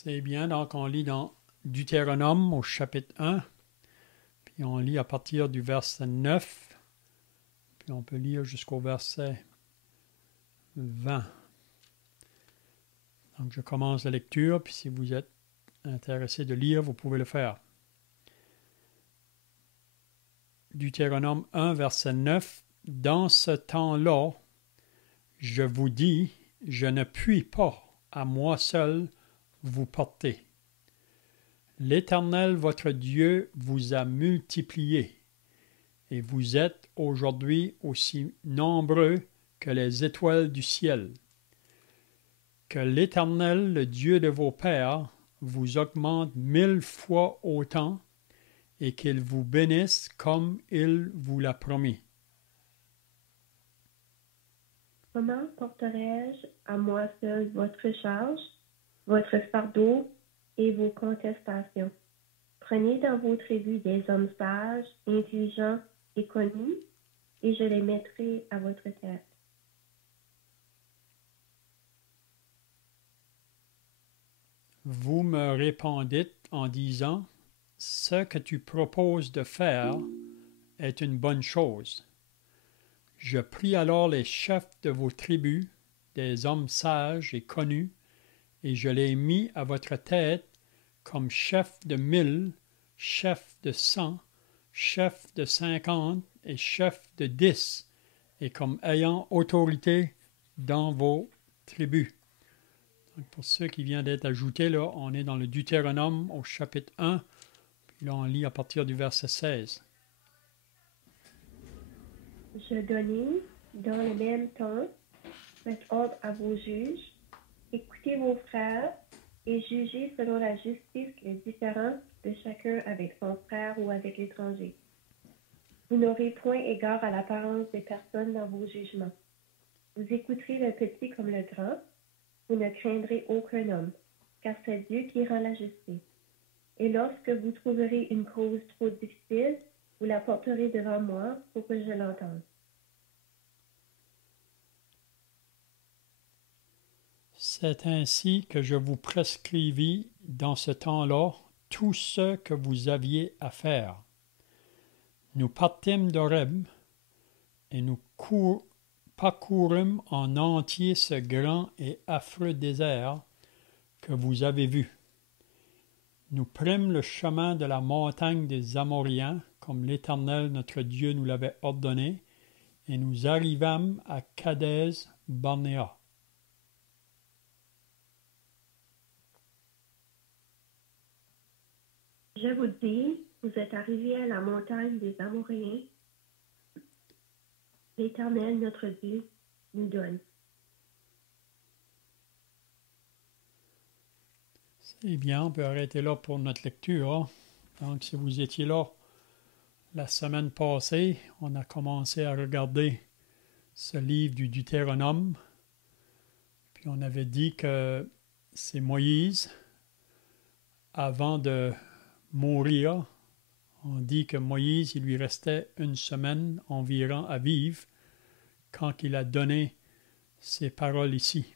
C'est bien, donc on lit dans Deutéronome au chapitre 1, puis on lit à partir du verset 9, puis on peut lire jusqu'au verset 20. Donc je commence la lecture, puis si vous êtes intéressé de lire, vous pouvez le faire. Deutéronome 1, verset 9. Dans ce temps-là, je vous dis, je ne puis pas à moi seul vous porter. L'Éternel, votre Dieu, vous a multiplié, et vous êtes aujourd'hui aussi nombreux que les étoiles du ciel. Que l'Éternel, le Dieu de vos pères, vous augmente 1000 fois autant, et qu'il vous bénisse comme il vous l'a promis. Comment porterai-je à moi seul votre charge, votre fardeau et vos contestations? Prenez dans vos tribus des hommes sages, intelligents et connus, et je les mettrai à votre tête. Vous me répondîtes en disant, ce que tu proposes de faire est une bonne chose. Je pris alors les chefs de vos tribus, des hommes sages et connus, et je les mis à votre tête comme chefs de 1000, chefs de 100, chefs de 50 et chefs de 10, et comme ayant autorité dans vos tribus. Donc pour ceux qui viennent d'être ajoutés, là, on est dans le Deutéronome au chapitre 1, puis là on lit à partir du verset 16. Je donnai dans le même temps cet ordre à vos juges. Écoutez vos frères et jugez selon la justice les différences de chacun avec son frère ou avec l'étranger. Vous n'aurez point égard à l'apparence des personnes dans vos jugements. Vous écouterez le petit comme le grand. Vous ne craindrez aucun homme, car c'est Dieu qui rend la justice. Et lorsque vous trouverez une cause trop difficile, vous la porterez devant moi pour que je l'entende. C'est ainsi que je vous prescrivis dans ce temps-là tout ce que vous aviez à faire. Nous partîmes d'Horeb et nous parcourûmes en entier ce grand et affreux désert que vous avez vu. Nous prîmes le chemin de la montagne des Amoréens, comme l'Éternel notre Dieu nous l'avait ordonné, et nous arrivâmes à Kadès-Barnéa. Je vous dis, vous êtes arrivés à la montagne des Amoréens. L'Éternel, notre Dieu, nous donne. C'est bien, on peut arrêter là pour notre lecture. Donc, si vous étiez là la semaine passée, on a commencé à regarder ce livre du Deutéronome. Puis on avait dit que c'est Moïse, avant de mourir, on dit que Moïse, il lui restait une semaine environ à vivre quand il a donné ces paroles ici.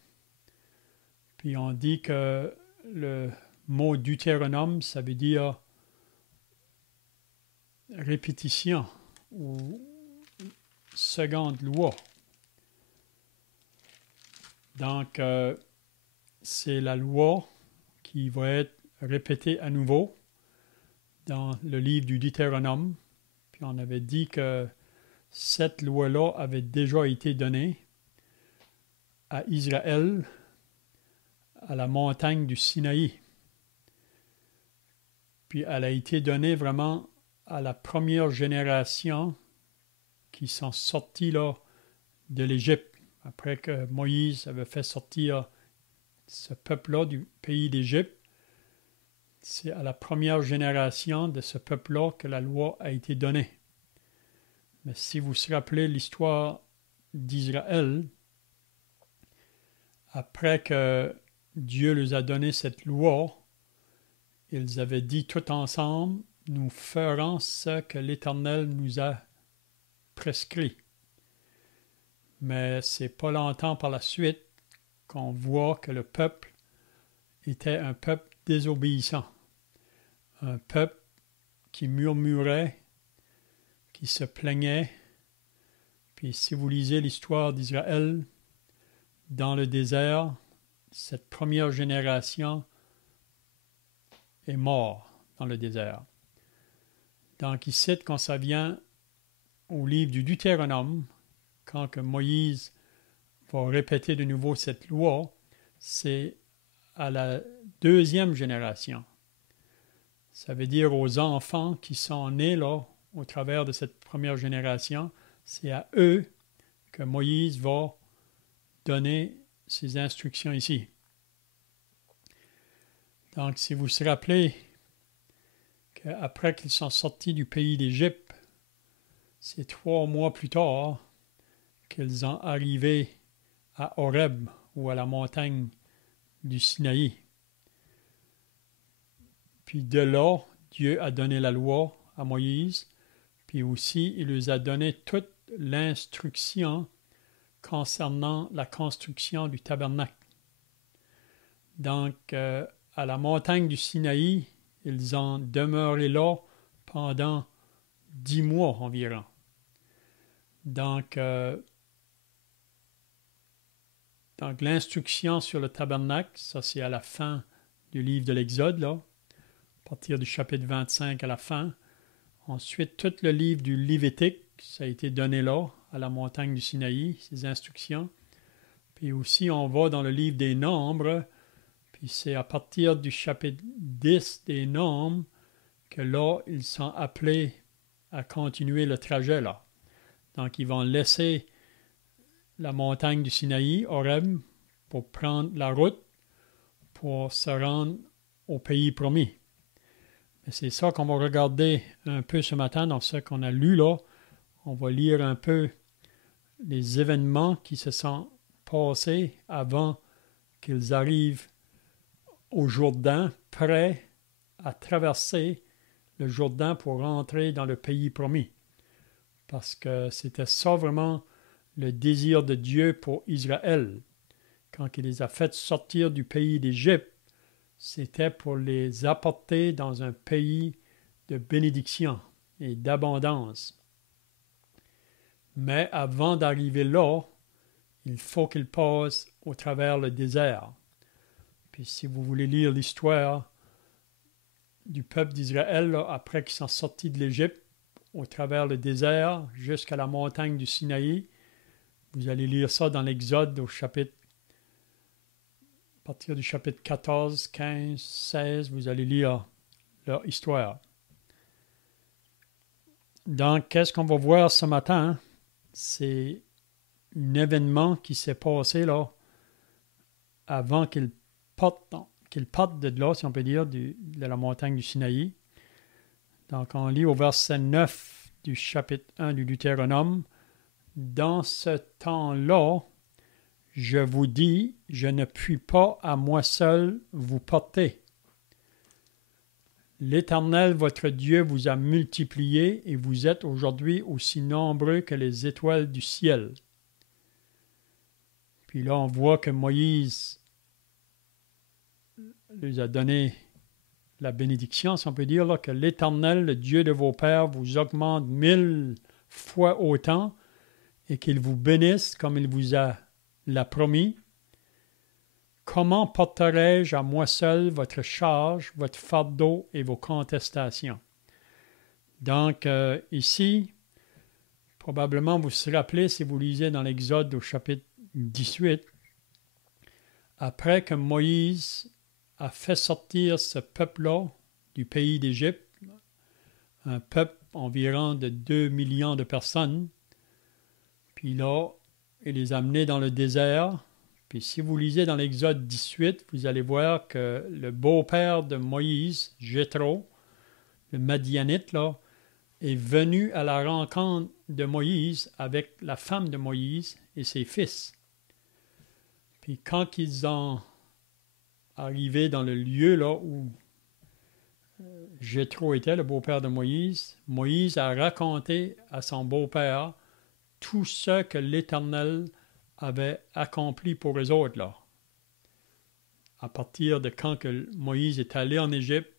Puis on dit que le mot Deutéronome, ça veut dire répétition ou seconde loi. Donc, c'est la loi qui va être répétée à nouveau dans le livre du Deutéronome. Puis on avait dit que cette loi-là avait déjà été donnée à Israël à la montagne du Sinaï. Puis elle a été donnée vraiment à la première génération qui sont sortis là de l'Égypte. Après que Moïse avait fait sortir ce peuple-là du pays d'Égypte, c'est à la première génération de ce peuple-là que la loi a été donnée. Mais si vous vous rappelez l'histoire d'Israël, après que Dieu leur a donné cette loi, ils avaient dit tout ensemble, nous ferons ce que l'Éternel nous a prescrit. Mais c'est pas longtemps par la suite qu'on voit que le peuple était un peuple désobéissant, un peuple qui murmurait, qui se plaignait. Puis si vous lisez l'histoire d'Israël dans le désert, cette première génération est morte dans le désert. Donc ici, quand ça vient au livre du Deutéronome, quand que Moïse va répéter de nouveau cette loi, c'est à la deuxième génération. Ça veut dire aux enfants qui sont nés là, au travers de cette première génération, c'est à eux que Moïse va donner ses instructions ici. Donc, si vous vous rappelez qu'après qu'ils sont sortis du pays d'Égypte, c'est 3 mois plus tard qu'ils sont arrivés à Horeb ou à la montagne du Sinaï. Puis de là, Dieu a donné la loi à Moïse, puis aussi il lui a donné toute l'instruction concernant la construction du tabernacle. Donc, à la montagne du Sinaï, ils ont demeuré là pendant 10 mois environ. Donc l'instruction sur le tabernacle, ça c'est à la fin du livre de l'Exode, là, à partir du chapitre 25 à la fin. Ensuite, tout le livre du Lévitique, ça a été donné là, à la montagne du Sinaï, ces instructions. Puis aussi, on va dans le livre des Nombres, puis c'est à partir du chapitre 10 des Nombres que là, ils sont appelés à continuer le trajet là. Donc, ils vont laisser la montagne du Sinaï, Horeb, pour prendre la route pour se rendre au pays promis. Mais c'est ça qu'on va regarder un peu ce matin dans ce qu'on a lu là. On va lire un peu les événements qui se sont passés avant qu'ils arrivent au Jourdain, prêts à traverser le Jourdain pour rentrer dans le pays promis. Parce que c'était ça vraiment le désir de Dieu pour Israël. Quand il les a fait sortir du pays d'Égypte, c'était pour les apporter dans un pays de bénédiction et d'abondance. Mais avant d'arriver là, il faut qu'ils passent au travers le désert. Puis si vous voulez lire l'histoire du peuple d'Israël, après qu'ils sont sortis de l'Égypte, au travers le désert, jusqu'à la montagne du Sinaï, vous allez lire ça dans l'Exode à partir du chapitre 14, 15, 16, vous allez lire leur histoire. Donc, qu'est-ce qu'on va voir ce matin? C'est un événement qui s'est passé là avant qu'ils partent de là, si on peut dire, de la montagne du Sinaï. Donc, on lit au verset 9 du chapitre 1 du Deutéronome. Dans ce temps-là, je vous dis, je ne puis pas à moi seul vous porter. L'Éternel, votre Dieu, vous a multiplié et vous êtes aujourd'hui aussi nombreux que les étoiles du ciel. Puis là, on voit que Moïse lui a donné la bénédiction, si on peut dire, là, que l'Éternel, le Dieu de vos pères, vous augmente 1000 fois autant et qu'il vous bénisse comme il vous l'a promis. Comment porterai-je à moi seul votre charge, votre fardeau et vos contestations? Donc, ici, probablement vous vous rappelez, si vous lisez dans l'Exode au chapitre 18, après que Moïse a fait sortir ce peuple-là du pays d'Égypte, un peuple environ de 2 millions de personnes, puis là, il les a amenés dans le désert. Puis si vous lisez dans l'Exode 18, vous allez voir que le beau-père de Moïse, Jéthro, le Madianite, là, est venu à la rencontre de Moïse avec la femme de Moïse et ses fils. Puis quand ils ont arrivé dans le lieu là où Jéthro était, le beau-père de Moïse, Moïse a raconté à son beau-père tout ce que l'Éternel avait accompli pour eux autres là. à partir de quand que Moïse est allé en Égypte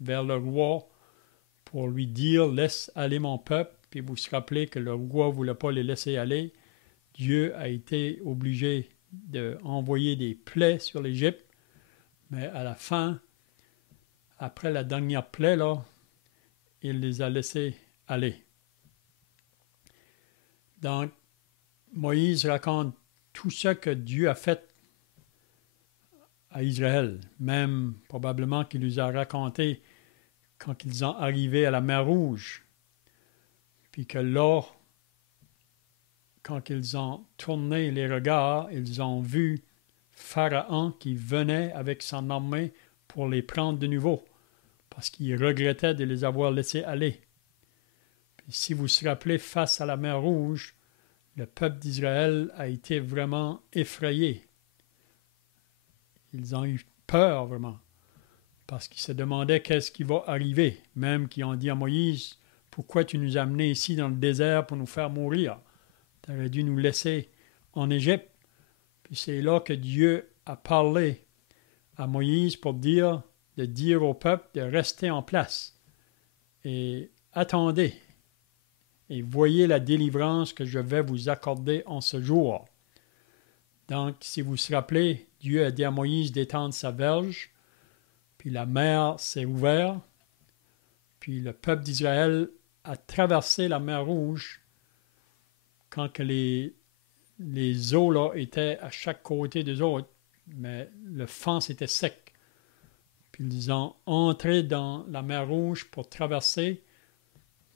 vers le roi pour lui dire « Laisse aller mon peuple », puis vous vous rappelez que le roi ne voulait pas les laisser aller, Dieu a été obligé d'envoyer des plaies sur l'Égypte, mais à la fin, après la dernière plaie, là, il les a laissés aller. Donc, Moïse raconte tout ce que Dieu a fait à Israël, même probablement qu'il nous a raconté quand ils sont arrivés à la mer Rouge, puis que là, quand ils ont tourné les regards, ils ont vu Pharaon qui venait avec son armée pour les prendre de nouveau, parce qu'il regrettait de les avoir laissés aller. Puis si vous vous rappelez, face à la mer Rouge, le peuple d'Israël a été vraiment effrayé. Ils ont eu peur vraiment, parce qu'ils se demandaient qu'est-ce qui va arriver, même qu'ils ont dit à Moïse, « Pourquoi tu nous as amenés ici dans le désert pour nous faire mourir? Tu aurais dû nous laisser en Égypte. » Puis c'est là que Dieu a parlé à Moïse pour de dire au peuple de rester en place et attendez et voyez la délivrance que je vais vous accorder en ce jour. Donc, si vous vous rappelez, Dieu a dit à Moïse d'étendre sa verge, puis la mer s'est ouverte, puis le peuple d'Israël a traversé la mer Rouge quand que les eaux là, étaient à chaque côté des autres, mais le fond était sec. Puis ils ont entré dans la mer Rouge pour traverser.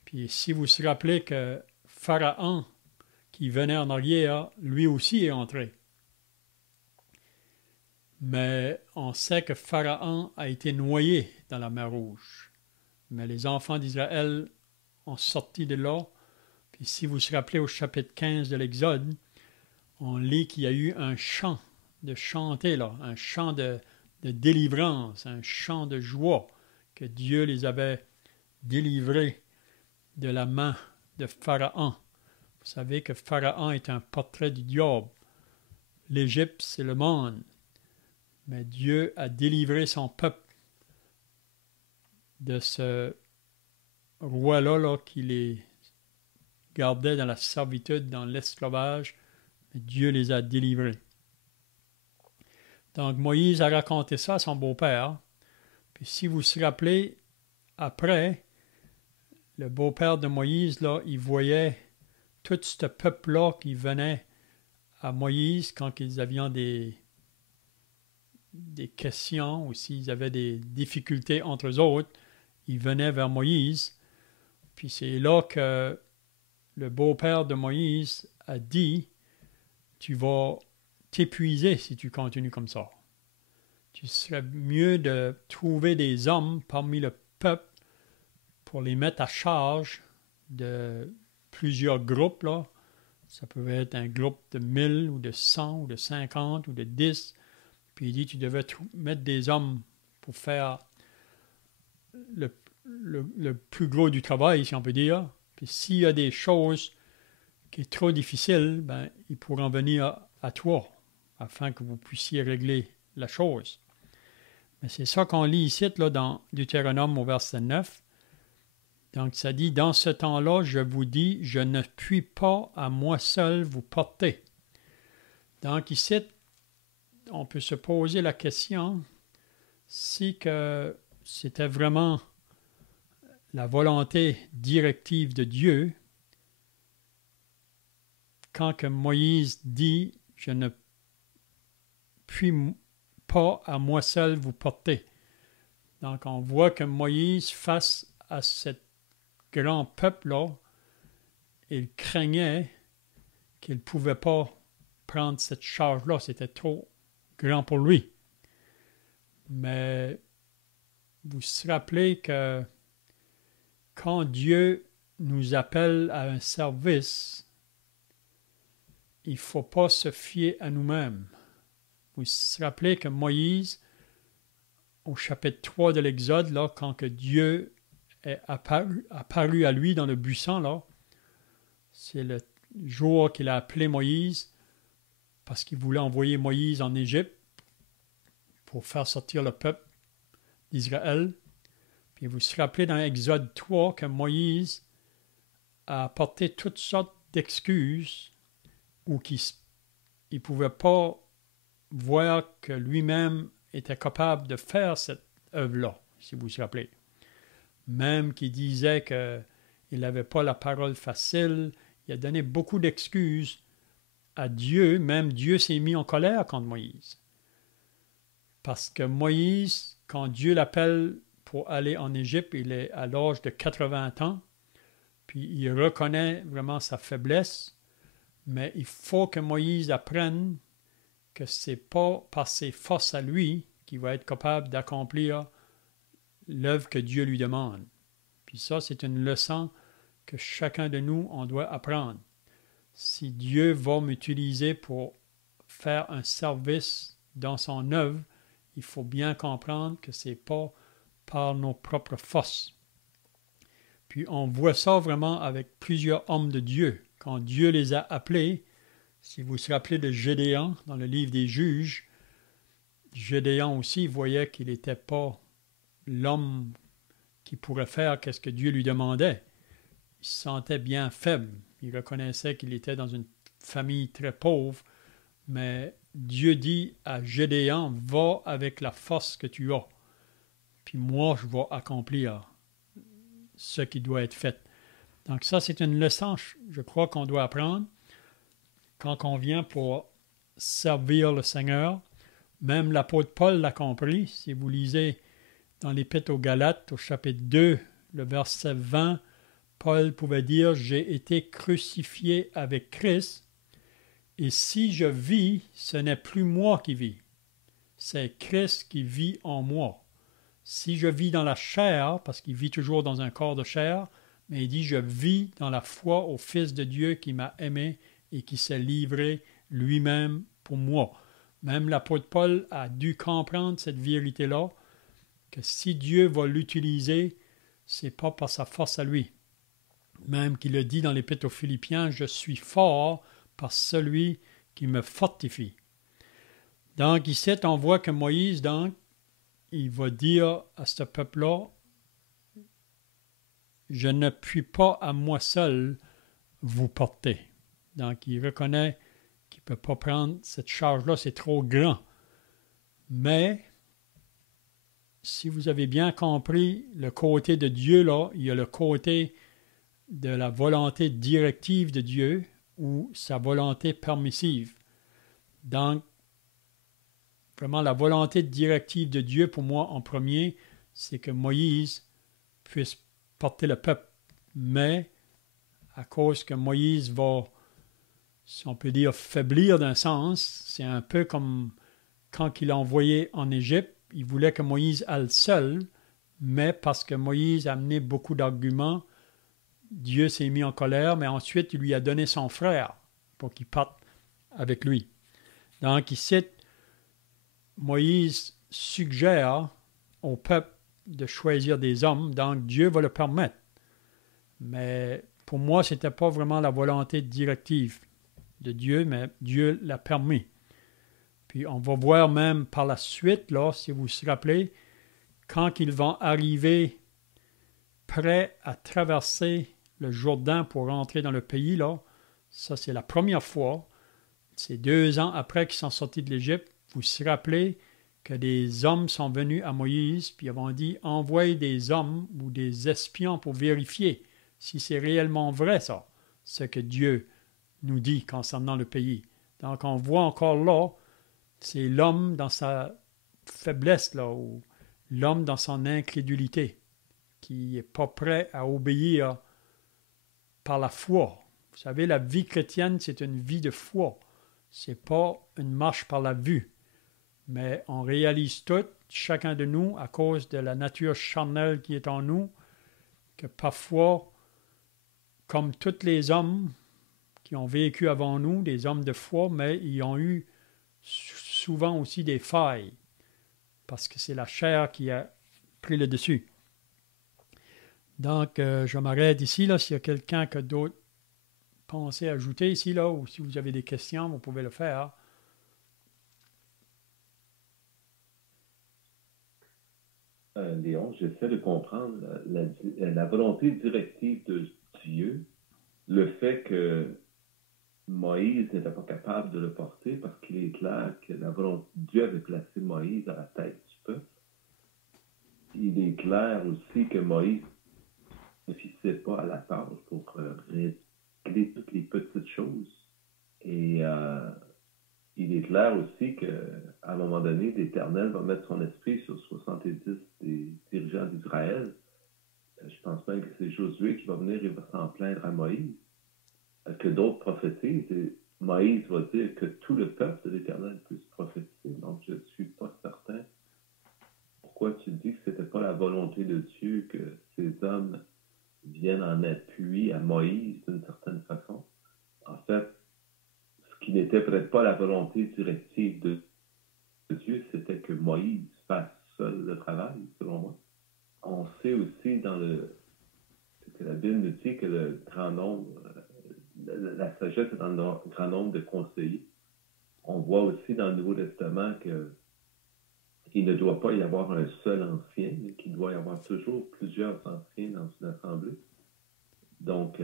Puis si vous vous rappelez que Pharaon, qui venait en arrière, lui aussi est entré. Mais on sait que Pharaon a été noyé dans la mer Rouge. Mais les enfants d'Israël ont sorti de là. Puis si vous vous rappelez au chapitre 15 de l'Exode, on lit qu'il y a eu un chant de chanter, là, un chant de délivrance, un chant de joie, que Dieu les avait délivrés de la main de Pharaon. Vous savez que Pharaon est un portrait du diable. L'Égypte, c'est le monde. Mais Dieu a délivré son peuple de ce roi-là là, qui les gardait dans la servitude, dans l'esclavage. Mais Dieu les a délivrés. Donc Moïse a raconté ça à son beau-père. Puis si vous vous rappelez, après, le beau-père de Moïse, là, il voyait tout ce peuple-là qui venait à Moïse quand ils avaient des questions ou s'ils avaient des difficultés entre eux autres, ils venaient vers Moïse. Puis c'est là que le beau-père de Moïse a dit, « Tu vas t'épuiser si tu continues comme ça. Tu serait mieux de trouver des hommes parmi le peuple pour les mettre à charge de plusieurs groupes, là. Ça pouvait être un groupe de 1000 ou de 100 ou de 50 ou de 10. Puis il dit, tu devais mettre des hommes pour faire le plus gros du travail, si on peut dire. Puis s'il y a des choses qui sont trop difficiles, ben, ils pourront venir à toi afin que vous puissiez régler la chose. Mais c'est ça qu'on lit ici là, dans Deutéronome au verset 9. Donc ça dit, « Dans ce temps-là, je vous dis, je ne puis pas à moi seul vous porter. » Donc ici, on peut se poser la question si que c'était vraiment la volonté directive de Dieu quand que Moïse dit « Je ne puis pas à moi seul vous porter. » Donc on voit que Moïse, face à cet grand peuple-là, il craignait qu'il ne pouvait pas prendre cette charge-là. C'était trop grand pour lui. Mais vous vous rappelez que quand Dieu nous appelle à un service, il ne faut pas se fier à nous-mêmes. Vous vous rappelez que Moïse, au chapitre 3 de l'Exode, là, quand que Dieu est apparu à lui dans le buisson, là, c'est le jour qu'il a appelé Moïse parce qu'il voulait envoyer Moïse en Égypte. pour faire sortir le peuple d'Israël. Puis vous vous rappelez dans Exode 3 que Moïse a apporté toutes sortes d'excuses ou qu'il ne pouvait pas voir que lui-même était capable de faire cette œuvre-là, si vous vous rappelez. Même qu'il disait qu'il n'avait pas la parole facile, il a donné beaucoup d'excuses à Dieu. Même Dieu s'est mis en colère contre Moïse. Parce que Moïse, quand Dieu l'appelle pour aller en Égypte, il est à l'âge de 80 ans, puis il reconnaît vraiment sa faiblesse, mais il faut que Moïse apprenne que ce n'est pas par ses forces à lui qu'il va être capable d'accomplir l'œuvre que Dieu lui demande. Puis ça, c'est une leçon que chacun de nous, on doit apprendre. Si Dieu va m'utiliser pour faire un service dans son œuvre, il faut bien comprendre que ce n'est pas par nos propres forces. Puis on voit ça vraiment avec plusieurs hommes de Dieu. Quand Dieu les a appelés, si vous vous rappelez de Gédéon dans le livre des Juges, Gédéon aussi voyait qu'il n'était pas l'homme qui pourrait faire ce que Dieu lui demandait. Il se sentait bien faible. Il reconnaissait qu'il était dans une famille très pauvre, mais Dieu dit à Gédéon, va avec la force que tu as, puis moi je vais accomplir ce qui doit être fait. Donc ça, c'est une leçon, je crois, qu'on doit apprendre quand on vient pour servir le Seigneur. Même l'apôtre Paul l'a compris. Si vous lisez dans l'Épître aux Galates, au chapitre 2, le verset 20, Paul pouvait dire « J'ai été crucifié avec Christ, et si je vis, ce n'est plus moi qui vis, c'est Christ qui vit en moi. Si je vis dans la chair, parce qu'il vit toujours dans un corps de chair, mais il dit « Je vis dans la foi au Fils de Dieu qui m'a aimé et qui s'est livré lui-même pour moi. » Même l'apôtre Paul a dû comprendre cette vérité-là, que si Dieu va l'utiliser, ce n'est pas par sa force à lui. Même qu'il le dit dans l'Épître aux Philippiens, « Je suis fort par celui qui me fortifie. » Donc ici, on voit que Moïse, donc, il va dire à ce peuple-là, « Je ne puis pas à moi seul vous porter. » Donc il reconnaît qu'il ne peut pas prendre cette charge-là, c'est trop grand. Mais, si vous avez bien compris le côté de Dieu, là, il y a le côté de la volonté directive de Dieu ou sa volonté permissive. Donc, vraiment, la volonté directive de Dieu, pour moi, en premier, c'est que Moïse puisse porter le peuple. Mais, à cause que Moïse va, si on peut dire, faiblir d'un sens, c'est un peu comme quand il l'a envoyé en Égypte, il voulait que Moïse aille seul, mais parce que Moïse a amené beaucoup d'arguments, Dieu s'est mis en colère, mais ensuite il lui a donné son frère pour qu'il parte avec lui. Donc ici, Moïse suggère au peuple de choisir des hommes, donc Dieu va le permettre. Mais pour moi, ce n'était pas vraiment la volonté directive de Dieu, mais Dieu l'a permis. Puis on va voir même par la suite, là, si vous vous rappelez, quand ils vont arriver prêts à traverser le Jourdain pour rentrer dans le pays, là, ça c'est la première fois, c'est 2 ans après qu'ils sont sortis de l'Égypte, vous vous rappelez que des hommes sont venus à Moïse, puis ils ont dit, envoyez des hommes ou des espions pour vérifier si c'est réellement vrai ça, ce que Dieu nous dit concernant le pays. Donc on voit encore là, c'est l'homme dans sa faiblesse, là, ou l'homme dans son incrédulité, qui n'est pas prêt à obéir par la foi. Vous savez, la vie chrétienne, c'est une vie de foi. Ce n'est pas une marche par la vue. Mais on réalise tout, chacun de nous, à cause de la nature charnelle qui est en nous, que parfois, comme tous les hommes qui ont vécu avant nous, des hommes de foi, mais ils ont eu souvent aussi des failles, parce que c'est la chair qui a pris le dessus. Donc, je m'arrête ici, là, s'il y a quelqu'un qui a d'autres pensées à ajouter ici, là, ou si vous avez des questions, vous pouvez le faire. Léon, j'essaie de comprendre la volonté directive de Dieu, le fait que Moïse n'était pas capable de le porter parce qu'il est clair que Dieu avait placé Moïse à la tête du peuple. Il est clair aussi que Moïse ne suffisait pas à la tâche pour régler toutes les petites choses. Et il est clair aussi qu'à un moment donné, l'Éternel va mettre son esprit sur 70 des dirigeants d'Israël. Je pense même que c'est Josué qui va venir et va s'en plaindre à Moïse. Que d'autres prophétisent, et Moïse va dire que tout le peuple de l'Éternel puisse prophétiser. Donc, je ne suis pas certain pourquoi tu dis que ce n'était pas la volonté de Dieu que ces hommes viennent en appui à Moïse d'une certaine façon. En fait, ce qui n'était peut-être pas la volonté directive de Dieu, c'était que Moïse fasse seul le travail, selon moi. On sait aussi que la Bible nous dit que le grand nombre, la sagesse est dans le grand nombre de conseillers. On voit aussi dans le Nouveau Testament qu'il ne doit pas y avoir un seul ancien, mais qu'il doit y avoir toujours plusieurs anciens dans une assemblée. Donc,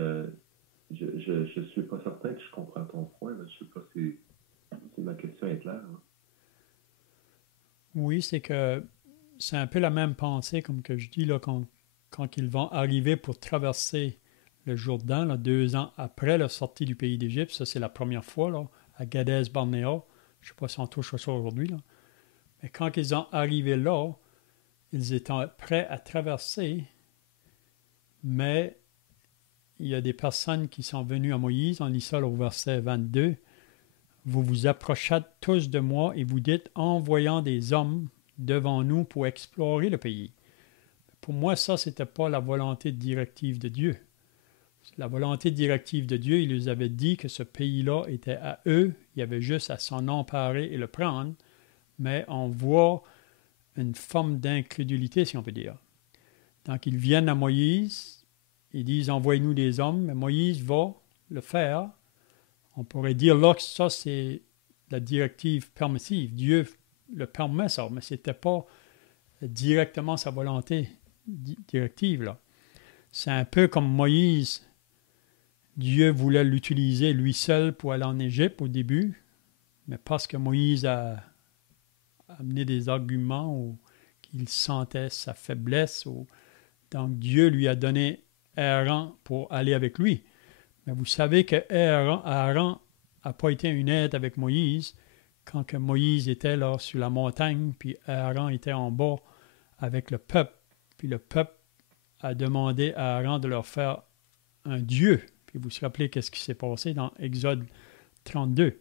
je ne suis pas certain que je comprends ton point. Je ne sais pas si ma question est claire. Hein. Oui, c'est un peu la même pensée, comme que je dis, là, quand ils vont arriver pour traverser le Jourdain, là, 2 ans après la sortie du pays d'Égypte. Ça, c'est la première fois, là, à Gadès Barnéa. Je ne sais pas si on touche à ça aujourd'hui, là. Mais quand ils sont arrivés là, ils étaient prêts à traverser, mais il y a des personnes qui sont venues à Moïse, on lit ça au verset 22, « Vous vous approchez tous de moi et vous dites, envoyant des hommes devant nous pour explorer le pays. » Pour moi, ça, ce n'était pas la volonté directive de Dieu. La volonté directive de Dieu, il nous avait dit que ce pays-là était à eux, il y avait juste à s'en emparer et le prendre, mais on voit une forme d'incrédulité, si on peut dire. Donc, ils viennent à Moïse, ils disent « Envoyez-nous des hommes », mais Moïse va le faire. On pourrait dire là que ça, c'est la directive permissive. Dieu le permet ça, mais ce n'était pas directement sa volonté directive, là. C'est un peu comme Moïse. Dieu voulait l'utiliser lui seul pour aller en Égypte au début, mais parce que Moïse a amené des arguments ou qu'il sentait sa faiblesse, donc Dieu lui a donné Aaron pour aller avec lui. Mais vous savez que Aaron n'a pas été une aide avec Moïse quand que Moïse était là sur la montagne, puis Aaron était en bas avec le peuple. Puis le peuple a demandé à Aaron de leur faire un Dieu. Puis vous vous rappelez qu'est-ce qui s'est passé dans Exode 32.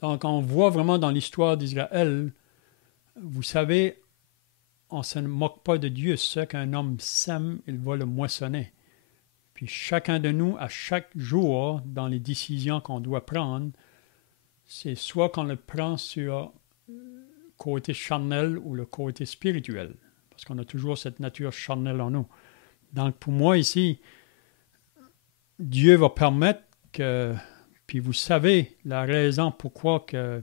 Donc on voit vraiment dans l'histoire d'Israël, vous savez, on ne se moque pas de Dieu. Ce qu'un homme sème, il va le moissonner. Puis chacun de nous, à chaque jour, dans les décisions qu'on doit prendre, c'est soit qu'on le prend sur le côté charnel ou le côté spirituel. Parce qu'on a toujours cette nature charnelle en nous. Donc pour moi ici, Dieu va permettre que, puis vous savez la raison pourquoi que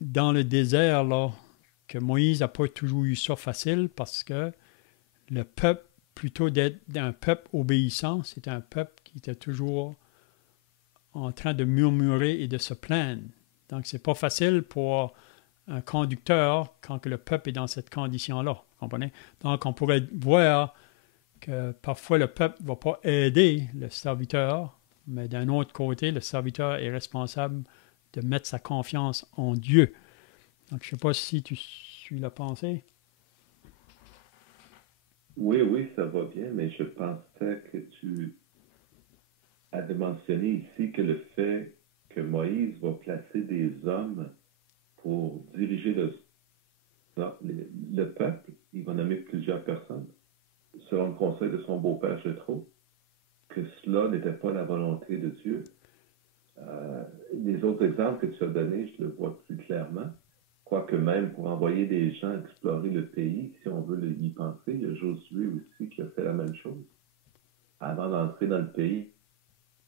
dans le désert, là, que Moïse n'a pas toujours eu ça facile, parce que le peuple, plutôt d'être un peuple obéissant, c'est un peuple qui était toujours en train de murmurer et de se plaindre. Donc, c'est pas facile pour un conducteur quand que le peuple est dans cette condition-là. Vous comprenez? Donc, on pourrait voir que parfois le peuple ne va pas aider le serviteur, mais d'un autre côté, le serviteur est responsable de mettre sa confiance en Dieu. Donc, je ne sais pas si tu suis la pensée. Oui, ça va bien, mais je pensais que tu avais mentionné ici que le fait que Moïse va placer des hommes pour diriger le peuple, il va nommer plusieurs personnes, selon le conseil de son beau-père Jéthro, que cela n'était pas la volonté de Dieu. Les autres exemples que tu as donnés, je le vois plus clairement. Quoique même pour envoyer des gens explorer le pays, si on veut y penser, il y a Josué aussi qui a fait la même chose. Avant d'entrer dans le pays,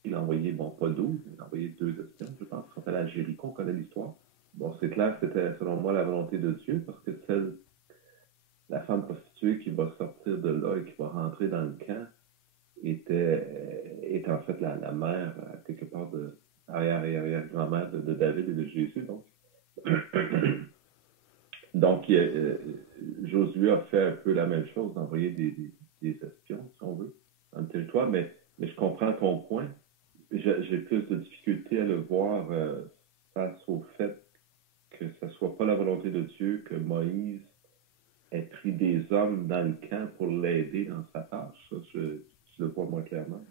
il a envoyé, pas 12, il a envoyé 2 espions, je pense, qui sont allés à Jéricho, on connaît l'histoire. Bon, c'est clair que c'était, selon moi, la volonté de Dieu, parce que celle la femme prostituée qui va sortir de là et qui va rentrer dans le camp était en fait la mère, quelque part, de arrière-grand-mère de David et de Jésus. Donc, Josué a fait un peu la même chose, d'envoyer des espions, si on veut, dans le territoire, mais je comprends ton point. J'ai plus de difficulté à le voir face au fait que ce ne soit pas la volonté de Dieu que Moïse ait pris des hommes dans le camp pour l'aider dans sa tâche. Ça, je le vois moins clairement.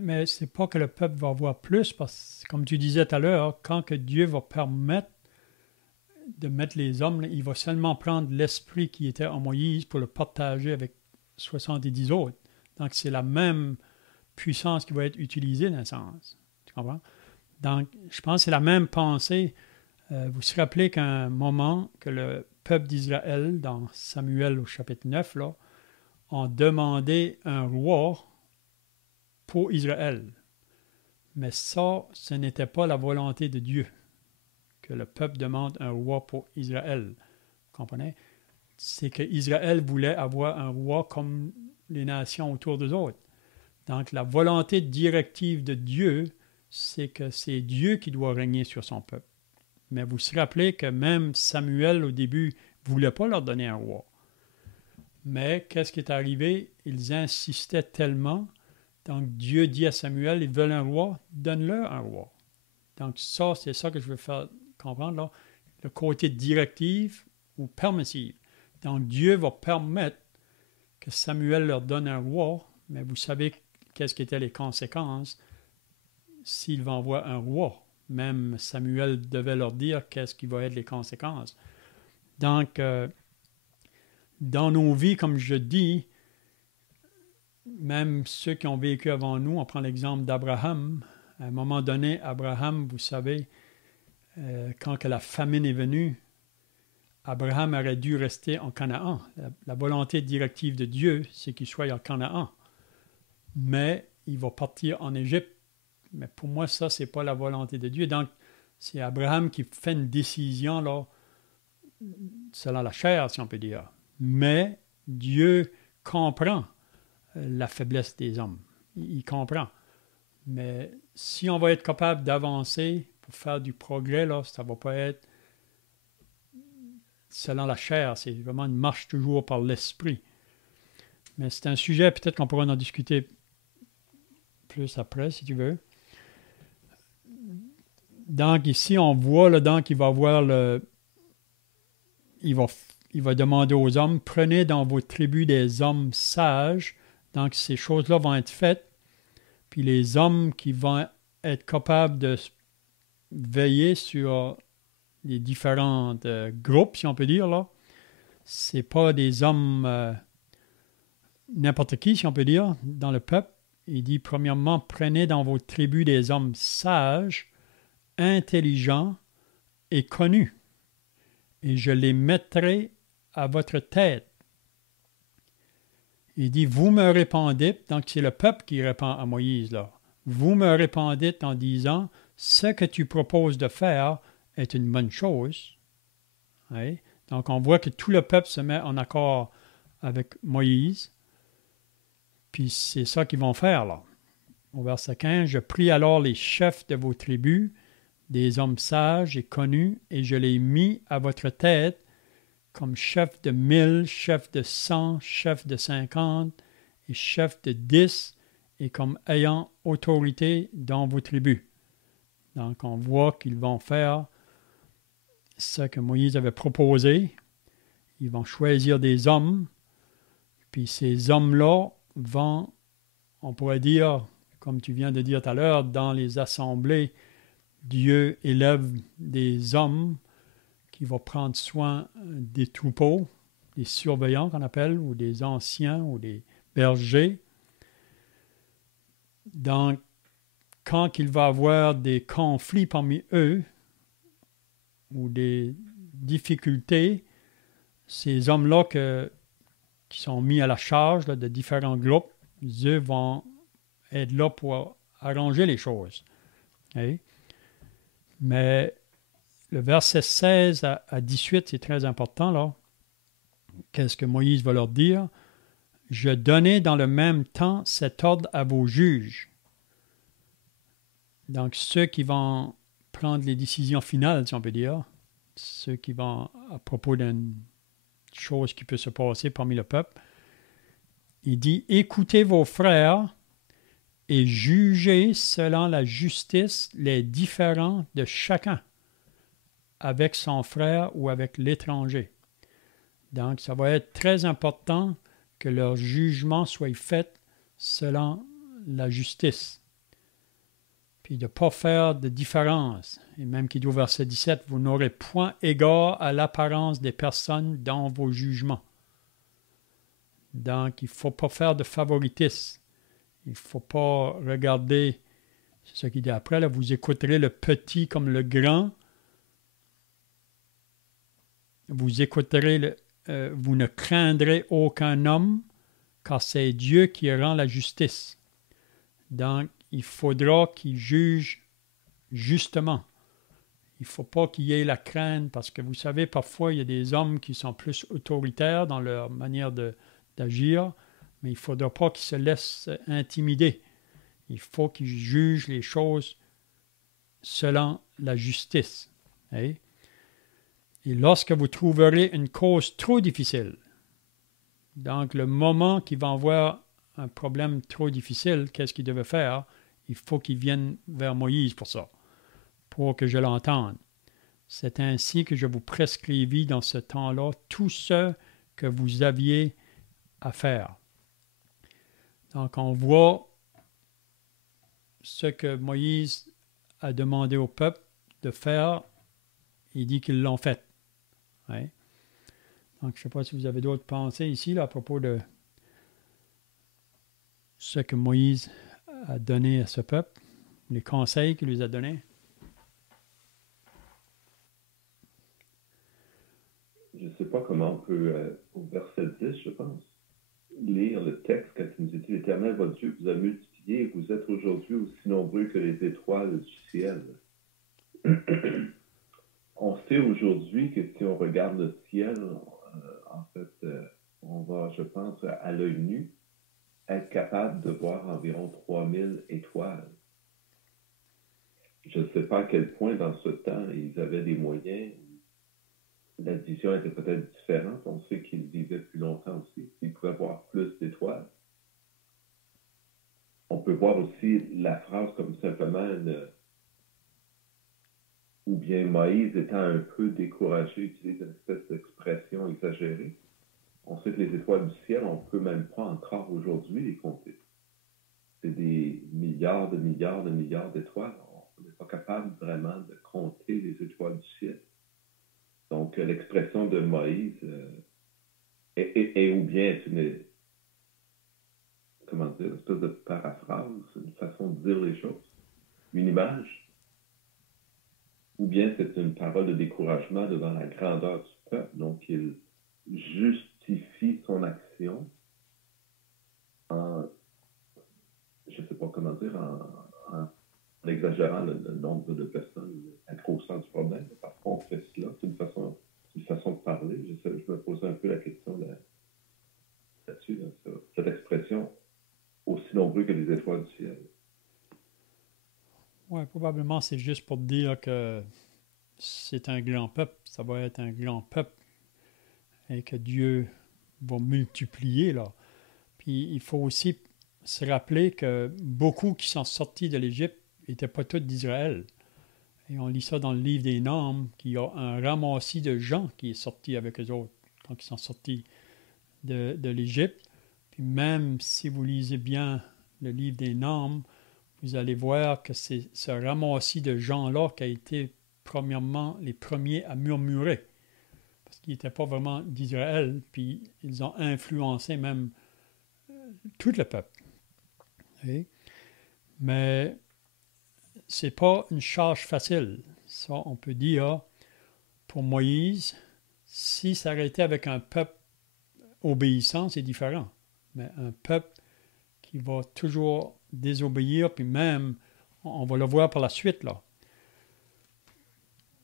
Mais ce n'est pas que le peuple va avoir plus, parce que, comme tu disais tout à l'heure, quand que Dieu va permettre de mettre les hommes, il va seulement prendre l'esprit qui était en Moïse pour le partager avec 70 autres. Donc, c'est la même puissance qui va être utilisée dans le sens. Tu comprends? Donc, je pense que c'est la même pensée. Vous vous rappelez qu'à un moment que le peuple d'Israël, dans Samuel au chapitre 9, là, ont demandé un roi pour Israël. Mais ça, ce n'était pas la volonté de Dieu, que le peuple demande un roi pour Israël. Vous comprenez? C'est qu'Israël voulait avoir un roi comme les nations autour d'eux autres. Donc, la volonté directive de Dieu, c'est que c'est Dieu qui doit régner sur son peuple. Mais vous vous rappelez que même Samuel, au début, ne voulait pas leur donner un roi. Mais qu'est-ce qui est arrivé? Ils insistaient tellement. Donc, Dieu dit à Samuel, ils veulent un roi, donne-leur un roi. Donc, ça, c'est ça que je veux faire comprendre, là. Le côté directif ou permissif. Donc, Dieu va permettre que Samuel leur donne un roi, mais vous savez qu'est-ce qu'étaient les conséquences s'il va envoyer un roi. Même Samuel devait leur dire qu'est-ce qui va être les conséquences. Donc, dans nos vies, comme je dis, même ceux qui ont vécu avant nous, on prend l'exemple d'Abraham. À un moment donné, Abraham, vous savez, quand que la famine est venue, Abraham aurait dû rester en Canaan. La volonté directive de Dieu, c'est qu'il soit en Canaan. Mais il va partir en Égypte. Mais pour moi, ça, ce n'est pas la volonté de Dieu. Donc, c'est Abraham qui fait une décision, là, selon la chair, si on peut dire. Mais Dieu comprend la faiblesse des hommes. Il comprend. Mais si on va être capable d'avancer pour faire du progrès, là, ça ne va pas être selon la chair. C'est vraiment une marche toujours par l'esprit. Mais c'est un sujet, peut-être qu'on pourra en discuter plus après, si tu veux. Donc, ici, on voit, là, donc, il va avoir il va demander aux hommes, prenez dans vos tribus des hommes sages. Donc, ces choses-là vont être faites. Puis les hommes qui vont être capables de veiller sur les différents groupes, si on peut dire, là, c'est pas des hommes n'importe qui, si on peut dire, dans le peuple. Il dit, premièrement, prenez dans vos tribus des hommes sages, intelligents et connus, et je les mettrai à votre tête. Il dit, vous me répondîtes, donc c'est le peuple qui répond à Moïse, là. Vous me répondîtes en disant, ce que tu proposes de faire est une bonne chose. Oui. Donc on voit que tout le peuple se met en accord avec Moïse. Puis c'est ça qu'ils vont faire, là. Au verset 15, je prie alors les chefs de vos tribus, des hommes sages et connus, et je les mis à votre tête comme chef de 1000, chef de 100, chef de 50 et chef de 10, et comme ayant autorité dans vos tribus. Donc, on voit qu'ils vont faire ce que Moïse avait proposé. Ils vont choisir des hommes, puis ces hommes-là vont, on pourrait dire, comme tu viens de dire tout à l'heure, dans les assemblées, Dieu élève des hommes qui vont prendre soin des troupeaux, des surveillants qu'on appelle, ou des anciens, ou des bergers. Donc, quand il va y avoir des conflits parmi eux, ou des difficultés, ces hommes-là qui sont mis à la charge là, de différents groupes, eux vont être là pour arranger les choses. Okay? Mais le verset 16 à 18, c'est très important, là. qu'est-ce que Moïse va leur dire? Je donnais dans le même temps cet ordre à vos juges. Donc, ceux qui vont prendre les décisions finales, si on peut dire, ceux qui vont, à propos d'une chose qui peut se passer parmi le peuple, il dit, écoutez vos frères et jugez selon la justice les différends de chacun avec son frère ou avec l'étranger. Donc, ça va être très important que leur jugement soit fait selon la justice. Puis de ne pas faire de différence. Et même qu'il dit au verset 17, vous n'aurez point égard à l'apparence des personnes dans vos jugements. Donc, il ne faut pas faire de favoritisme. Il ne faut pas regarder, c'est ce qu'il dit après, là, vous écouterez le petit comme le grand. Vous écouterez, vous ne craindrez aucun homme, car c'est Dieu qui rend la justice. Donc, il faudra qu'il juge justement. Il ne faut pas qu'il y ait la crainte, parce que vous savez, parfois, il y a des hommes qui sont plus autoritaires dans leur manière d'agir, mais il ne faudra pas qu'ils se laissent intimider. Il faut qu'ils jugent les choses selon la justice. Hein? Et lorsque vous trouverez une cause trop difficile, donc le moment qu'ils vont avoir un problème trop difficile, qu'est-ce qu'ils devaient faire? Il faut qu'ils viennent vers Moïse pour ça, pour que je l'entende. C'est ainsi que je vous prescrivis dans ce temps-là tout ce que vous aviez à faire. Donc on voit ce que Moïse a demandé au peuple de faire. Il dit qu'ils l'ont fait. Ouais. Donc je ne sais pas si vous avez d'autres pensées ici là, à propos de ce que Moïse a donné à ce peuple, les conseils qu'il lui a donnés. Je ne sais pas comment on peut, au verset 10, je pense, lire le texte quand il nous dit l'Éternel, votre Dieu, vous a multiplié et vous êtes aujourd'hui aussi nombreux que les étoiles du ciel. On sait aujourd'hui que si on regarde le ciel, en fait, on va, je pense, à l'œil nu, être capable de voir environ 3000 étoiles. Je ne sais pas à quel point dans ce temps ils avaient des moyens. La vision était peut-être différente. On sait qu'ils vivaient plus longtemps aussi. Ils pouvaient voir plus d'étoiles. On peut voir aussi la phrase comme simplement ou bien Moïse étant un peu découragé, utilise une espèce d'expression exagérée. On sait que les étoiles du ciel, on ne peut même pas encore aujourd'hui les compter. C'est des milliards de milliards de milliards d'étoiles. On n'est pas capable vraiment de compter les étoiles du ciel. Donc, l'expression de Moïse est ou bien c'est une, comment dire, une espèce de paraphrase, une façon de dire les choses, une image, ou bien c'est une parole de découragement devant la grandeur du peuple. Donc, il justifie son action en, je ne sais pas comment dire, en exagérant le nombre de personnes, la grosseur du problème. Parfois, on fait cela. C'est une façon de parler. Je me posais un peu la question là-dessus, là, cette expression aussi nombreux que les étoiles du ciel. Oui, probablement c'est juste pour dire que c'est un grand peuple, ça va être un grand peuple et que Dieu va multiplier là. Puis il faut aussi se rappeler que beaucoup qui sont sortis de l'Égypte n'étaient pas tous d'Israël. Et on lit ça dans le livre des Nombres, qu'il y a un ramassis de gens qui est sorti avec eux autres quand ils sont sortis de l'Égypte. Puis même si vous lisez bien le livre des Nombres, vous allez voir que c'est ce ramassis de gens-là qui a été premièrement les premiers à murmurer. Parce qu'ils n'étaient pas vraiment d'Israël, puis ils ont influencé même tout le peuple. Okay? Mais c'est pas une charge facile. Ça, on peut dire, pour Moïse, si ça aurait été avec un peuple obéissant, c'est différent. Mais un peuple qui va toujours désobéir, puis même, on va le voir par la suite, là.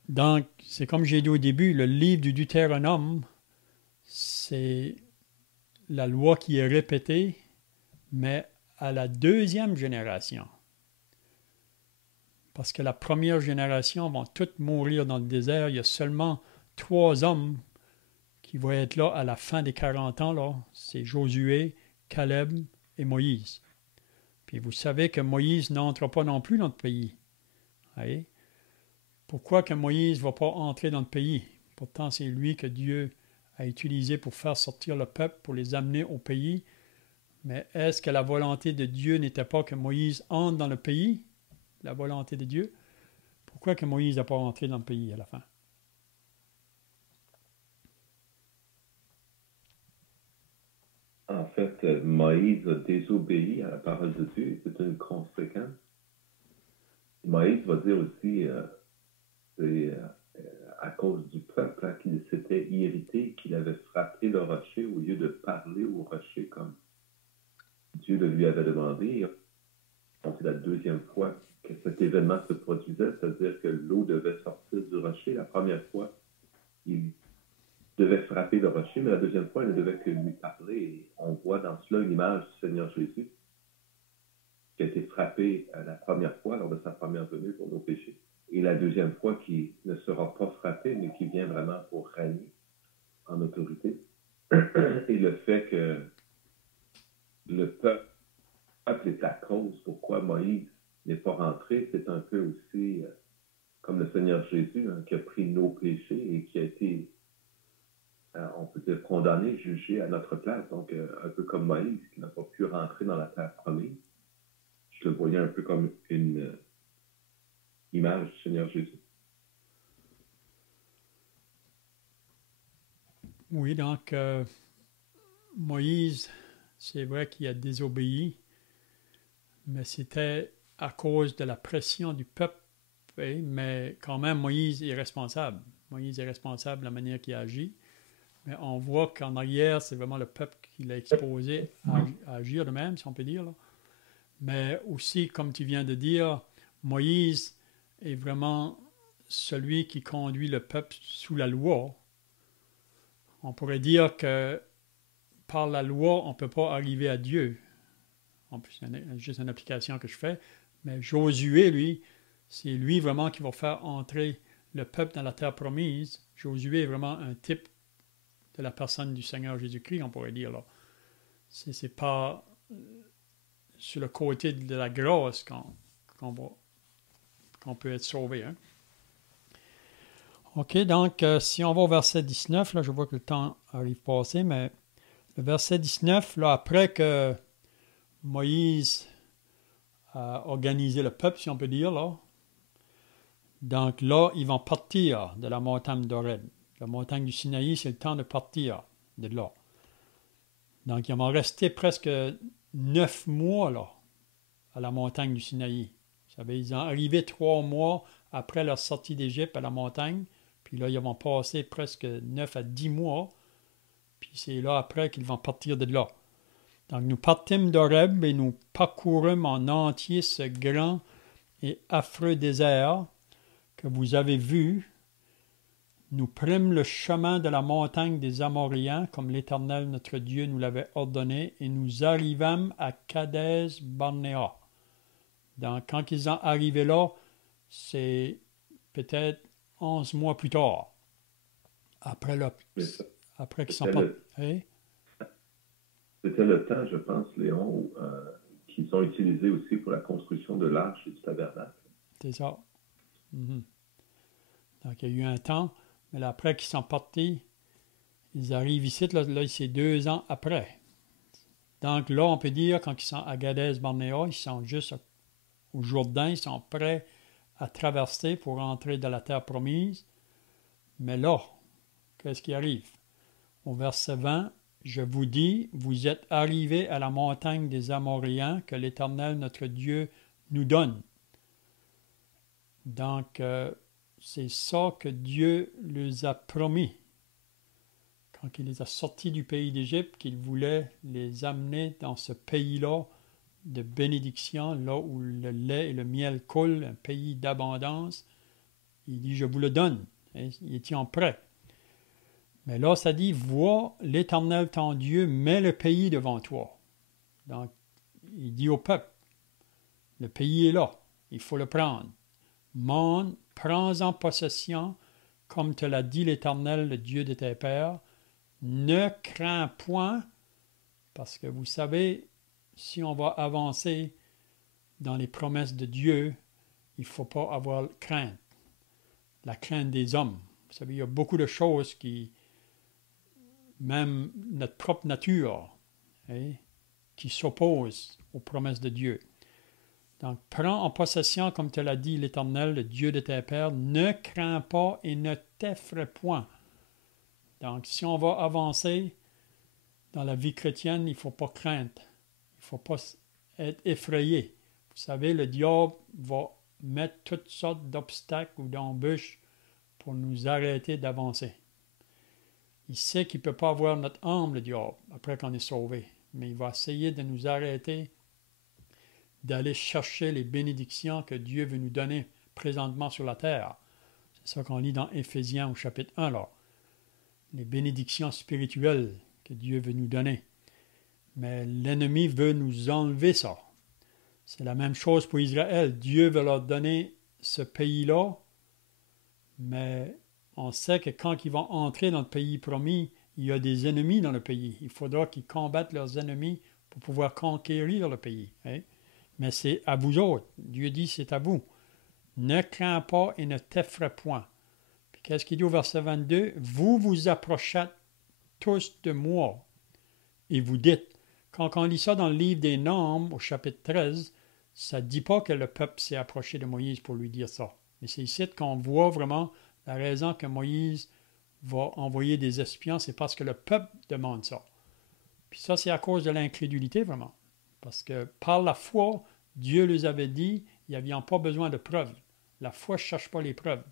Donc, c'est comme j'ai dit au début, le livre du Deutéronome, c'est la loi qui est répétée, mais à la deuxième génération. Parce que la première génération vont toutes mourir dans le désert. Il y a seulement 3 hommes qui vont être là à la fin des 40 ans. Là. C'est Josué, Caleb et Moïse. Puis vous savez que Moïse n'entre pas non plus dans le pays. Voyez? Pourquoi que Moïse ne va pas entrer dans le pays? Pourtant, c'est lui que Dieu a utilisé pour faire sortir le peuple, pour les amener au pays. Mais est-ce que la volonté de Dieu n'était pas que Moïse entre dans le pays? La volonté de Dieu? Pourquoi que Moïse n'a pas entré dans le pays à la fin? En fait, Moïse a désobéi à la parole de Dieu. C'est une conséquence. Moïse va dire aussi, c'est à cause du peuple hein, qu'il s'était irrité, qu'il avait frappé le rocher au lieu de parler au rocher comme Dieu le lui avait demandé. C'est la deuxième fois que cet événement se produisait, c'est-à-dire que l'eau devait sortir du rocher. La première fois, il devait frapper le rocher, mais la deuxième fois, il ne devait que lui parler. Et on voit dans cela une image du Seigneur Jésus qui a été frappé la première fois lors de sa première venue pour nos péchés. Et la deuxième fois qui ne sera pas frappé, mais qui vient vraiment pour régner en autorité. Et le fait que le peuple est la cause pourquoi Moïse n'est pas rentré, c'est un peu aussi comme le Seigneur Jésus hein, qui a pris nos péchés et qui a été, on peut dire, condamné, jugé à notre place. Donc, un peu comme Moïse qui n'a pas pu rentrer dans la terre promise. Je le voyais un peu comme une image du Seigneur Jésus. Oui, donc Moïse, c'est vrai qu'il a désobéi, mais c'était à cause de la pression du peuple. Oui, mais quand même, Moïse est responsable. Moïse est responsable de la manière qu'il agit. Mais on voit qu'en arrière, c'est vraiment le peuple qui l'a exposé à agir de même, si on peut dire. Là. Mais aussi, comme tu viens de dire, Moïse est vraiment celui qui conduit le peuple sous la loi. On pourrait dire que par la loi, on ne peut pas arriver à Dieu. En plus, c'est juste une application que je fais. Mais Josué, lui, c'est lui vraiment qui va faire entrer le peuple dans la terre promise. Josué est vraiment un type de la personne du Seigneur Jésus-Christ, on pourrait dire. Là. C'est pas sur le côté de la grâce qu'on peut être sauvé. Hein. OK, donc si on va au verset 19, là, je vois que le temps arrive passé, mais le verset 19, là, après que Moïse a organisé le peuple, si on peut dire, là, donc là, ils vont partir de la montagne d'Horeb. La montagne du Sinaï, c'est le temps de partir de là. Donc, ils vont rester presque 9 mois là, à la montagne du Sinaï. Vous savez, ils sont arrivés 3 mois après leur sortie d'Égypte à la montagne. Puis là, ils vont passer presque 9 à 10 mois. Puis c'est là après qu'ils vont partir de là. Donc, nous partîmes d'Horeb et nous parcourûmes en entier ce grand et affreux désert que vous avez vu. Nous prîmes le chemin de la montagne des Amoréens, comme l'Éternel notre Dieu nous l'avait ordonné, et nous arrivâmes à Kadès-Barnéa. Donc, quand ils sont arrivés là, c'est peut-être 11 mois plus tard. Après qu'ils sont pas... C'était le temps, je pense, Léon, qu'ils ont utilisé aussi pour la construction de l'arche et du tabernacle. C'est ça. Mm-hmm. Donc, il y a eu un temps, mais là, après qu'ils sont partis, ils arrivent ici, là c'est 2 ans après. Donc là, on peut dire, quand ils sont à Kadès-Barnéa, ils sont juste au Jourdain, ils sont prêts à traverser pour entrer dans la terre promise. Mais là, qu'est-ce qui arrive? Au verset 20, « Je vous dis, vous êtes arrivés à la montagne des Amoréens que l'Éternel, notre Dieu, nous donne. » Donc, c'est ça que Dieu leur a promis. Quand il les a sortis du pays d'Égypte, qu'il voulait les amener dans ce pays-là de bénédiction, là où le lait et le miel coulent, un pays d'abondance. Il dit, je vous le donne. Et ils étaient prêts. Mais là, ça dit, vois, l'Éternel ton Dieu met le pays devant toi. Donc, il dit au peuple, le pays est là, il faut le prendre. Monte, prends-en possession, comme te l'a dit l'Éternel, le Dieu de tes pères. Ne crains point, parce que vous savez, si on va avancer dans les promesses de Dieu, il ne faut pas avoir crainte, la crainte des hommes. Vous savez, il y a beaucoup de choses qui, même notre propre nature, hein, qui s'opposent aux promesses de Dieu. Donc, prends en possession, comme te l'a dit l'Éternel, le Dieu de tes pères, ne crains pas et ne t'effraie point. Donc, si on va avancer dans la vie chrétienne, il ne faut pas craindre. Il ne faut pas être effrayé. Vous savez, le diable va mettre toutes sortes d'obstacles ou d'embûches pour nous arrêter d'avancer. Il sait qu'il ne peut pas avoir notre âme, le diable, après qu'on est sauvé. Mais il va essayer de nous arrêter d'aller chercher les bénédictions que Dieu veut nous donner présentement sur la terre. C'est ça qu'on lit dans Éphésiens au chapitre 1, là. Les bénédictions spirituelles que Dieu veut nous donner. Mais l'ennemi veut nous enlever ça. C'est la même chose pour Israël. Dieu veut leur donner ce pays-là, mais on sait que quand ils vont entrer dans le pays promis, il y a des ennemis dans le pays. Il faudra qu'ils combattent leurs ennemis pour pouvoir conquérir le pays. Hein? Mais c'est à vous autres. Dieu dit, c'est à vous. Ne crains pas et ne t'effraie point. Puis qu'est-ce qu'il dit au verset 22? Vous vous approchez tous de moi. Et vous dites, quand on lit ça dans le livre des Nombres, au chapitre 13, ça ne dit pas que le peuple s'est approché de Moïse pour lui dire ça. Mais c'est ici qu'on voit vraiment la raison que Moïse va envoyer des espions, c'est parce que le peuple demande ça. Puis ça, c'est à cause de l'incrédulité, vraiment. Parce que par la foi, Dieu les avait dit, il n'y avait pas besoin de preuves. La foi ne cherche pas les preuves.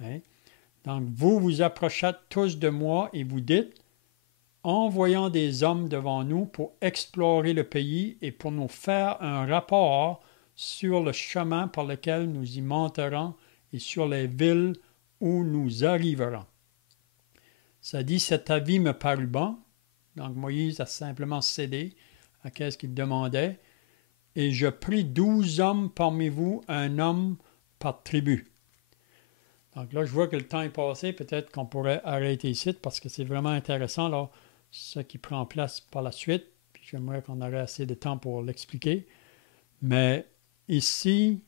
Hein? Donc, vous vous approchez tous de moi et vous dites, envoyons des hommes devant nous pour explorer le pays et pour nous faire un rapport sur le chemin par lequel nous y monterons et sur les villes où nous arriverons. Ça dit, cet avis me parut bon. Donc, Moïse a simplement cédé à ce qu'il demandait. Et je pris 12 hommes parmi vous, un homme par tribu. Donc là, je vois que le temps est passé. Peut-être qu'on pourrait arrêter ici parce que c'est vraiment intéressant, là, ce qui prend place par la suite. Puis j'aimerais qu'on aurait assez de temps pour l'expliquer. Mais ici,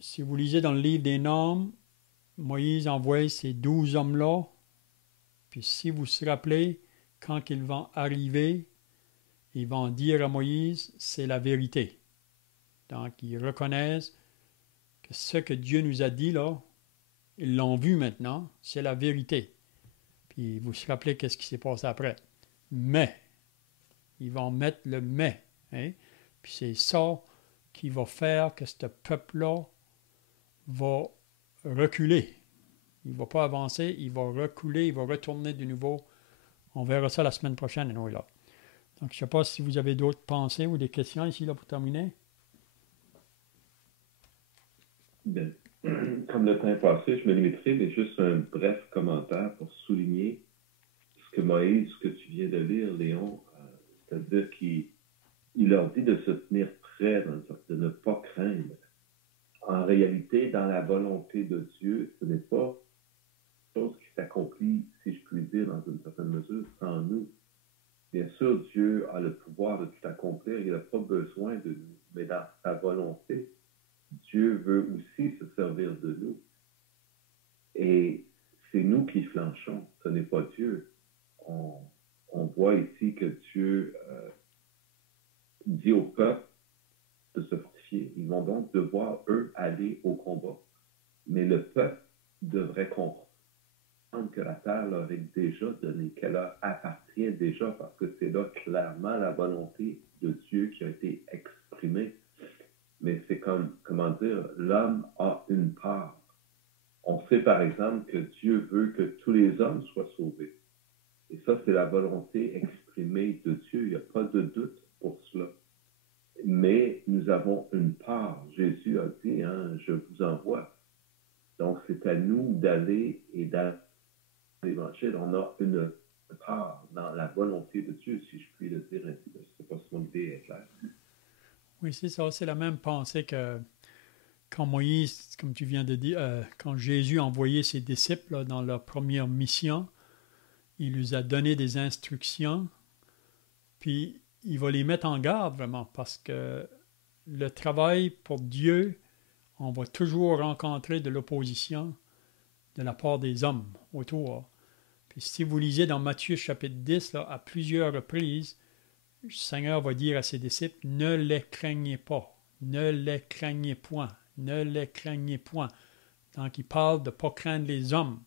si vous lisez dans le livre des Nombres, Moïse envoie ces 12 hommes-là. Puis si vous vous rappelez, quand ils vont arriver, ils vont dire à Moïse, c'est la vérité. Donc, ils reconnaissent que ce que Dieu nous a dit là, ils l'ont vu maintenant, c'est la vérité. Puis vous vous rappelez qu'est-ce qui s'est passé après. Mais, ils vont mettre le mais. Hein? Puis c'est ça qui va faire que ce peuple-là va reculer. Il ne va pas avancer, il va reculer, il va retourner de nouveau. On verra ça la semaine prochaine. Là. Donc, je ne sais pas si vous avez d'autres pensées ou des questions ici là, pour terminer. Bien. Comme le temps est passé, je me limiterai, mais juste un bref commentaire pour souligner ce que Moïse, ce que tu viens de lire, Léon, c'est-à-dire qu'il leur dit de se tenir prêt, de ne pas craindre. En réalité, dans la volonté de Dieu, ce n'est pas quelque chose qui s'accomplit, si je puis dire, dans une certaine mesure, sans nous. Bien sûr, Dieu a le pouvoir de tout accomplir, il n'a pas besoin de nous, mais dans sa volonté, Dieu veut aussi se servir de nous. Et c'est nous qui flanchons, ce n'est pas Dieu. On voit ici que Dieu dit au peuple de se fortifier. Ils vont donc devoir, eux, aller au combat. Mais le peuple devrait comprendre que la terre leur est déjà donnée, qu'elle leur appartient déjà, parce que c'est là clairement la volonté de Dieu qui a été exprimée. Mais c'est comme, comment dire, l'homme a une part. On sait par exemple que Dieu veut que tous les hommes soient sauvés. Et ça, c'est la volonté exprimée de Dieu. Il n'y a pas de doute pour cela. Mais nous avons une part. Jésus a dit, hein, je vous envoie. Donc, c'est à nous d'aller et l'Évangile, on a une part dans la volonté de Dieu, si je puis le dire ainsi. Je ne sais pas si mon idée est claire. Oui, c'est ça. C'est la même pensée que quand Moïse, comme tu viens de dire, quand Jésus a envoyé ses disciples là, dans leur première mission, il lui a donné des instructions, puis il va les mettre en garde vraiment, parce que le travail pour Dieu, on va toujours rencontrer de l'opposition de la part des hommes autour. Puis si vous lisez dans Matthieu chapitre 10, là, à plusieurs reprises, le Seigneur va dire à ses disciples, ne les craignez pas, ne les craignez point, ne les craignez point. Donc il parle de ne pas craindre les hommes,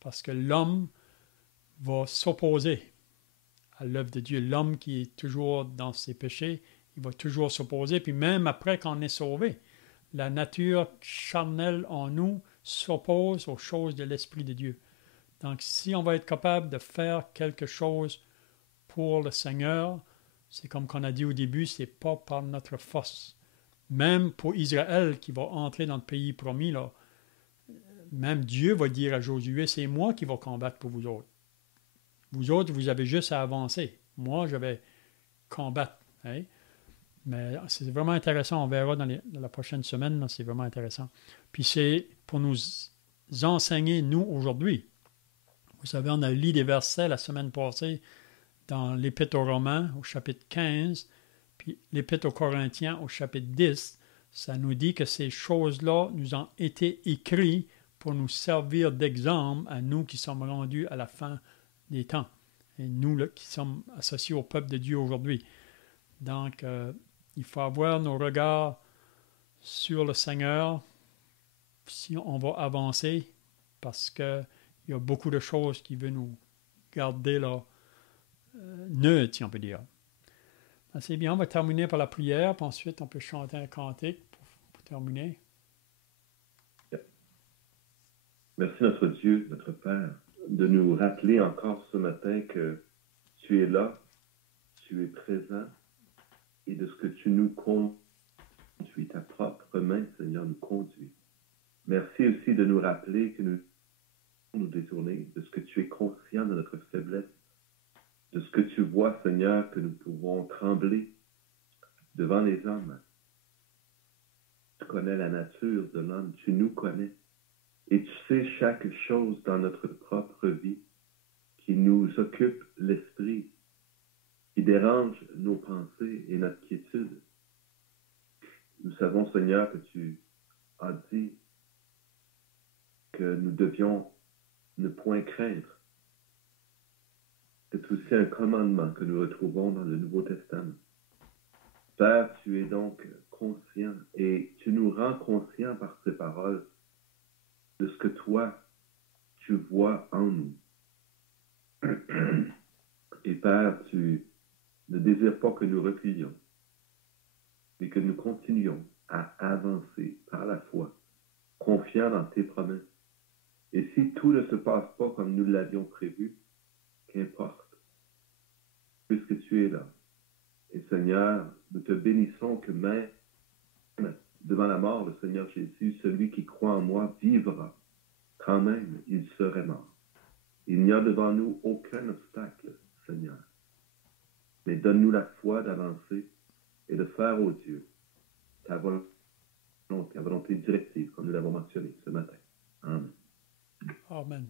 parce que l'homme va s'opposer à l'œuvre de Dieu. L'homme qui est toujours dans ses péchés, il va toujours s'opposer, puis même après qu'on est sauvé, la nature charnelle en nous s'oppose aux choses de l'Esprit de Dieu. Donc, si on va être capable de faire quelque chose pour le Seigneur, c'est comme qu'on a dit au début, c'est pas par notre force. Même pour Israël qui va entrer dans le pays promis, là, même Dieu va dire à Josué, c'est moi qui vais combattre pour vous autres. Vous autres, vous avez juste à avancer. Moi, je vais combattre. Hein? Mais c'est vraiment intéressant. On verra dans la prochaine semaine. Là, c'est vraiment intéressant. Puis c'est pour nous enseigner, nous, aujourd'hui. Vous savez, on a lu des versets la semaine passée dans l'Épître aux Romains au chapitre 15, puis l'Épître aux Corinthiens au chapitre 10. Ça nous dit que ces choses-là nous ont été écrites pour nous servir d'exemple à nous qui sommes rendus à la fin des temps. Et nous là, qui sommes associés au peuple de Dieu aujourd'hui. Donc, il faut avoir nos regards sur le Seigneur si on va avancer, parce qu'il y a beaucoup de choses qui veulent nous garder là, neutres, si on peut dire. Ben, c'est bien, on va terminer par la prière, puis ensuite on peut chanter un cantique pour terminer. Merci notre Dieu, notre Père, de nous rappeler encore ce matin que tu es là, tu es présent, et de ce que tu nous conduis, ta propre main, Seigneur, nous conduit. Merci aussi de nous rappeler que nous détourner, de ce que tu es conscient de notre faiblesse, de ce que tu vois, Seigneur, que nous pouvons trembler devant les hommes. Tu connais la nature de l'homme, tu nous connais, et tu sais chaque chose dans notre propre vie qui nous occupe l'esprit, qui dérange nos pensées et notre quiétude. Nous savons, Seigneur, que tu as dit que nous devions ne point craindre. C'est aussi un commandement que nous retrouvons dans le Nouveau Testament. Père, tu es donc conscient et tu nous rends conscients par ces paroles de ce que toi, tu vois en nous. Et Père, tu ne désires pas que nous reculions, mais que nous continuions à avancer par la foi, confiants dans tes promesses. Et si tout ne se passe pas comme nous l'avions prévu, qu'importe, puisque tu es là. Et Seigneur, nous te bénissons que même devant la mort, le Seigneur Jésus, celui qui croit en moi vivra, quand même il serait mort. Il n'y a devant nous aucun obstacle, Seigneur. Mais donne-nous la foi d'avancer et de faire, ô Dieu, ta volonté directive, comme nous l'avons mentionné ce matin. Amen. Amen.